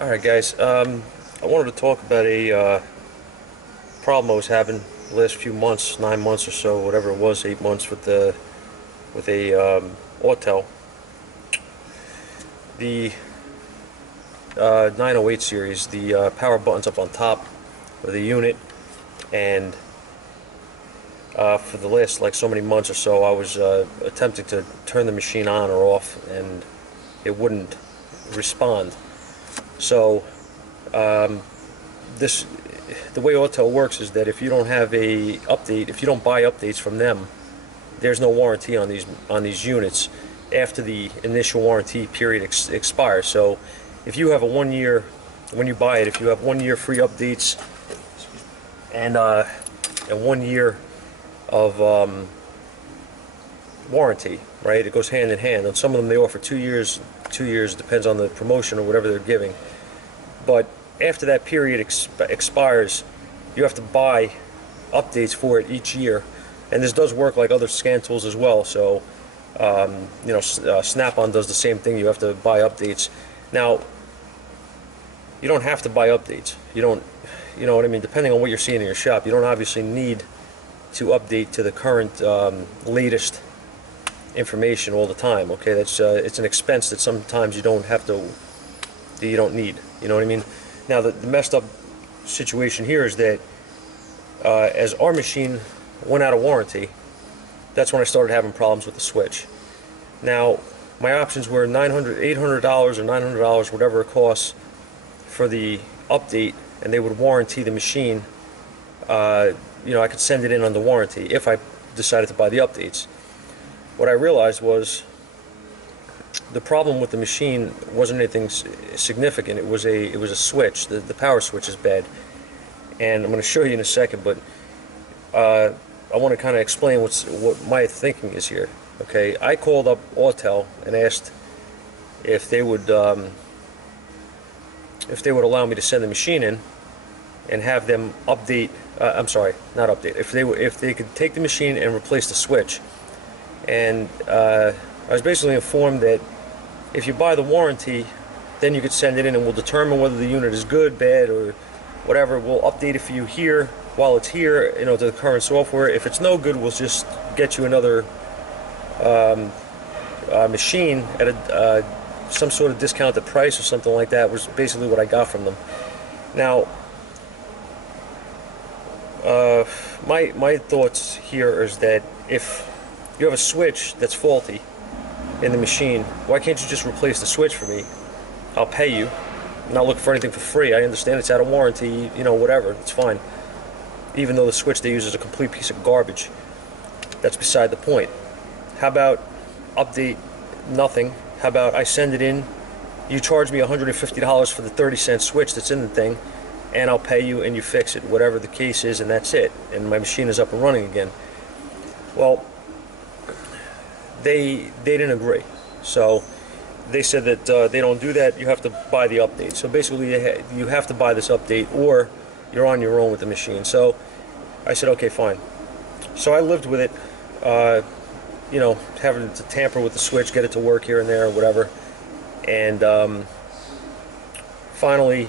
Alright guys, I wanted to talk about a problem I was having the last few months, 9 months or so, whatever it was, 8 months with a Autel. The 908 series, the power button's up on top of the unit, and for the last so many months or so I was attempting to turn the machine on or off and it wouldn't respond. So the way Autel works is that if you don't have a update, if you don't buy updates from them, there's no warranty on these units after the initial warranty period expires. So if you have a 1 year, when you buy it, if you have 1 year free updates and 1 year of warranty, right? It goes hand in hand. On some of them they offer 2 years. 2 years depends on the promotion or whatever they're giving. But after that period expires, you have to buy updates for it each year, and this does work like other scan tools as well. So Snap-on does the same thing. You have to buy updates. Now you don't have to buy updates. You don't, you know what I mean, depending on what you're seeing in your shop. You don't obviously need to update to the current latest information all the time. Okay, that's it's an expense that sometimes you don't have to, that you don't need. You know what I mean? Now the messed up situation here is that as our machine went out of warranty, that's when I started having problems with the switch. Now my options were $800 or $900, whatever it costs for the update, and they would warranty the machine. I could send it in under warranty if I decided to buy the updates. What I realized was the problem with the machine wasn't anything significant. It was a switch. The power switch is bad, and I'm going to show you in a second. But I want to kind of explain what my thinking is here. Okay, I called up Autel and asked if they would allow me to send the machine in and have them update. I'm sorry, not update. If they could take the machine and replace the switch. And I was basically informed that if you buy the warranty, then you could send it in and we'll determine whether the unit is good, bad, or whatever. We'll update it for you here while it's here, to the current software. If it's no good, we'll just get you another machine at some sort of discounted price or something like that. Was basically what I got from them. Now my thoughts here is that if you have a switch that's faulty in the machine, why can't you just replace the switch for me? I'll pay you. I'm not looking for anything for free. I understand it's out of warranty, whatever, it's fine. Even though the switch they use is a complete piece of garbage. That's beside the point. How about update nothing? How about I send it in, you charge me $150 for the 30-cent switch that's in the thing, and I'll pay you and you fix it, whatever the case is, and that's it. And my machine is up and running again. Well, they didn't agree. So they said that they don't do that. You have to buy the update. So basically you have to buy this update or you're on your own with the machine. So I said, okay, fine. So I lived with it, having to tamper with the switch, get it to work here and there or whatever. And finally,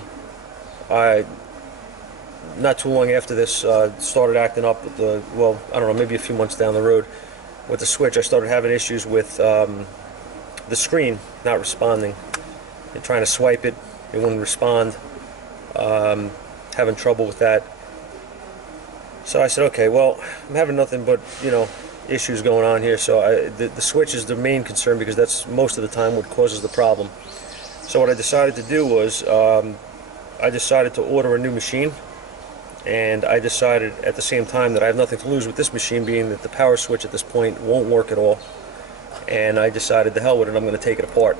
not too long after this, started acting up with I don't know, maybe a few months down the road, with the switch. I started having issues with the screen not responding, and trying to swipe it, it wouldn't respond. Having trouble with that. So I said, okay, well, I'm having nothing but issues going on here. So the switch is the main concern, because that's most of the time what causes the problem. So what I decided to do was I decided to order a new machine. And I decided at the same time that I have nothing to lose with this machine, being that the power switch at this point won't work at all. And I decided, the hell with it, I'm going to take it apart.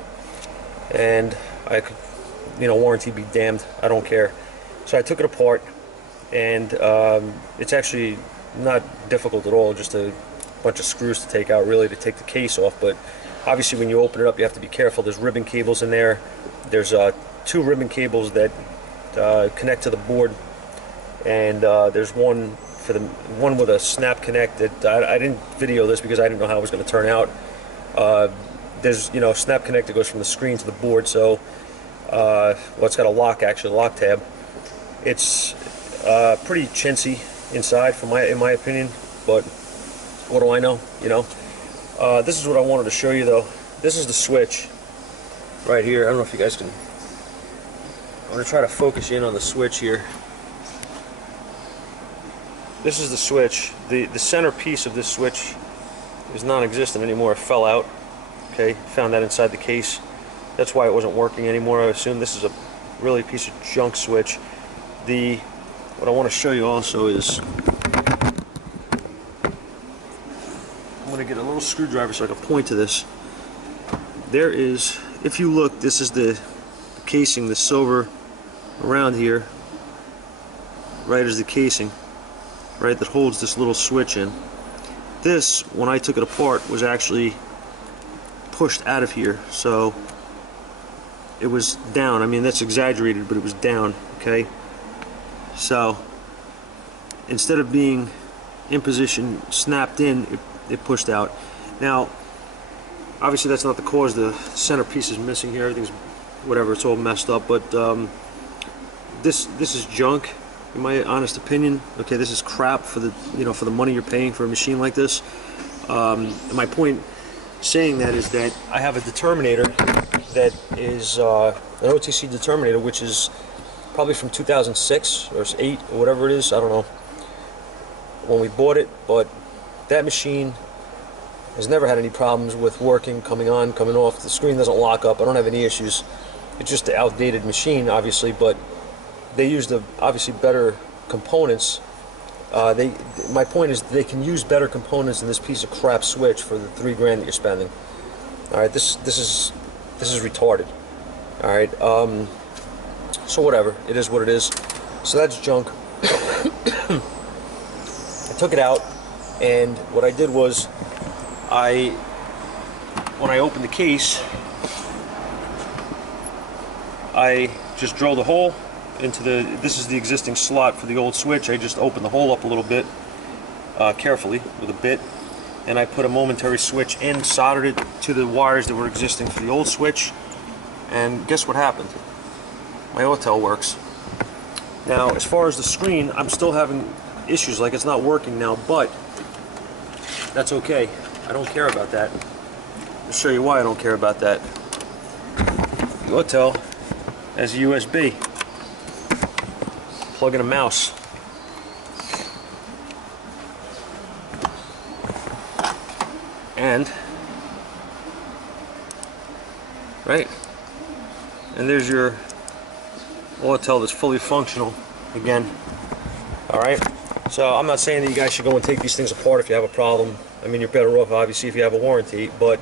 And I could, warranty be damned, I don't care. So I took it apart, and it's actually not difficult at all, just a bunch of screws to take out, really, to take the case off. But obviously when you open it up, you have to be careful. There's ribbon cables in there. There's 2 ribbon cables that connect to the board. And there's one with a snap connect that I didn't video this because I didn't know how it was going to turn out. There's snap connect that goes from the screen to the board, so well, it's got a lock, actually, a lock tab. It's pretty chintzy inside, in my opinion, but what do I know, you know? This is what I wanted to show you, though. This is the switch right here. I don't know if you guys can. I'm going to try to focus in on the switch here. This is the switch. The center piece of this switch is non-existent anymore. It fell out. Okay, found that inside the case. That's why it wasn't working anymore. I assume this is a really piece of junk switch. What I want to show you also is, I'm going to get a little screwdriver so I can point to this. There is, if you look, this is the casing, the silver around here, right, is the casing, right, that holds this little switch in. This, when I took it apart, was actually pushed out of here, so it was down. I mean, that's exaggerated, but it was down, okay? So instead of being in position, snapped in, it pushed out. Now, obviously that's not the cause. The center piece is missing here. Everything's whatever, it's all messed up, but this is junk, in my honest opinion. Okay, this is crap for the, you know, for the money you're paying for a machine like this. And my point saying that is that I have a determinator that is an OTC determinator, which is probably from 2006 or 8 or whatever it is. I don't know when we bought it, but that machine has never had any problems with working, coming on, coming off. The screen doesn't lock up. I don't have any issues. It's just an outdated machine, obviously, but they use the obviously better components. My point is they can use better components than this piece of crap switch for the $3 grand that you're spending. All right, this is retarded. All right, so whatever, it is what it is. So that's junk. I took it out, and what I did was, when I opened the case, I just drilled a hole into this is the existing slot for the old switch. I just opened the hole up a little bit, carefully with a bit, and I put a momentary switch in, soldered it to the wires that were existing for the old switch, and guess what happened? My Autel works. Now, as far as the screen, I'm still having issues, like it's not working now, but that's okay. I don't care about that. I'll show you why I don't care about that. The Autel has a USB. Plug in a mouse. And, right? And there's your Autel that's fully functional again. Alright? So I'm not saying that you guys should go and take these things apart if you have a problem. I mean, you're better off obviously if you have a warranty, but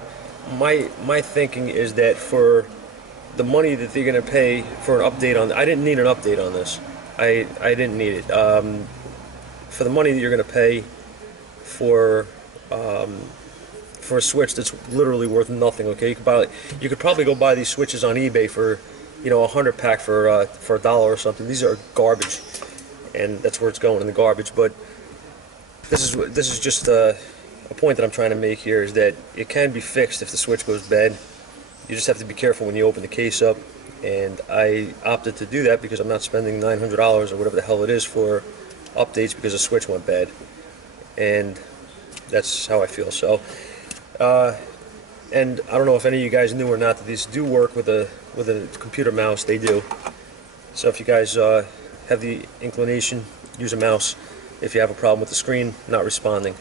my thinking is that for the money that they're going to pay for an update on, I didn't need an update on this. I didn't need it. For the money that you're going to pay for a switch that's literally worth nothing, okay? You could probably go buy these switches on eBay for, you know, 100 pack for $1 or something. These are garbage, and that's where it's going, in the garbage. But this is just a point that I'm trying to make here, is that it can be fixed if the switch goes bad. You just have to be careful when you open the case up, and I opted to do that because I'm not spending $900 or whatever the hell it is for updates because the switch went bad, and that's how I feel. So, and I don't know if any of you guys knew or not that these do work with a computer mouse. They do. So if you guys have the inclination, use a mouse if you have a problem with the screen not responding.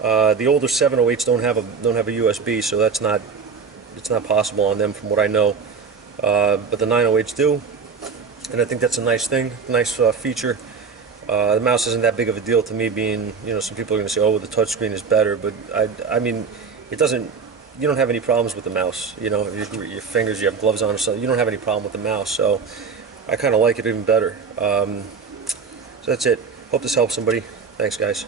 The older 708s don't have a USB, so it's not possible on them from what I know. But the 908s do, and I think that's a nice thing, nice feature. The mouse isn't that big of a deal to me, being, you know, some people are going to say, oh, well, the touchscreen is better, but I mean, it doesn't. You don't have any problems with the mouse. You know, your fingers, you have gloves on or something. You don't have any problem with the mouse, so I kind of like it even better. So that's it. Hope this helps somebody. Thanks, guys.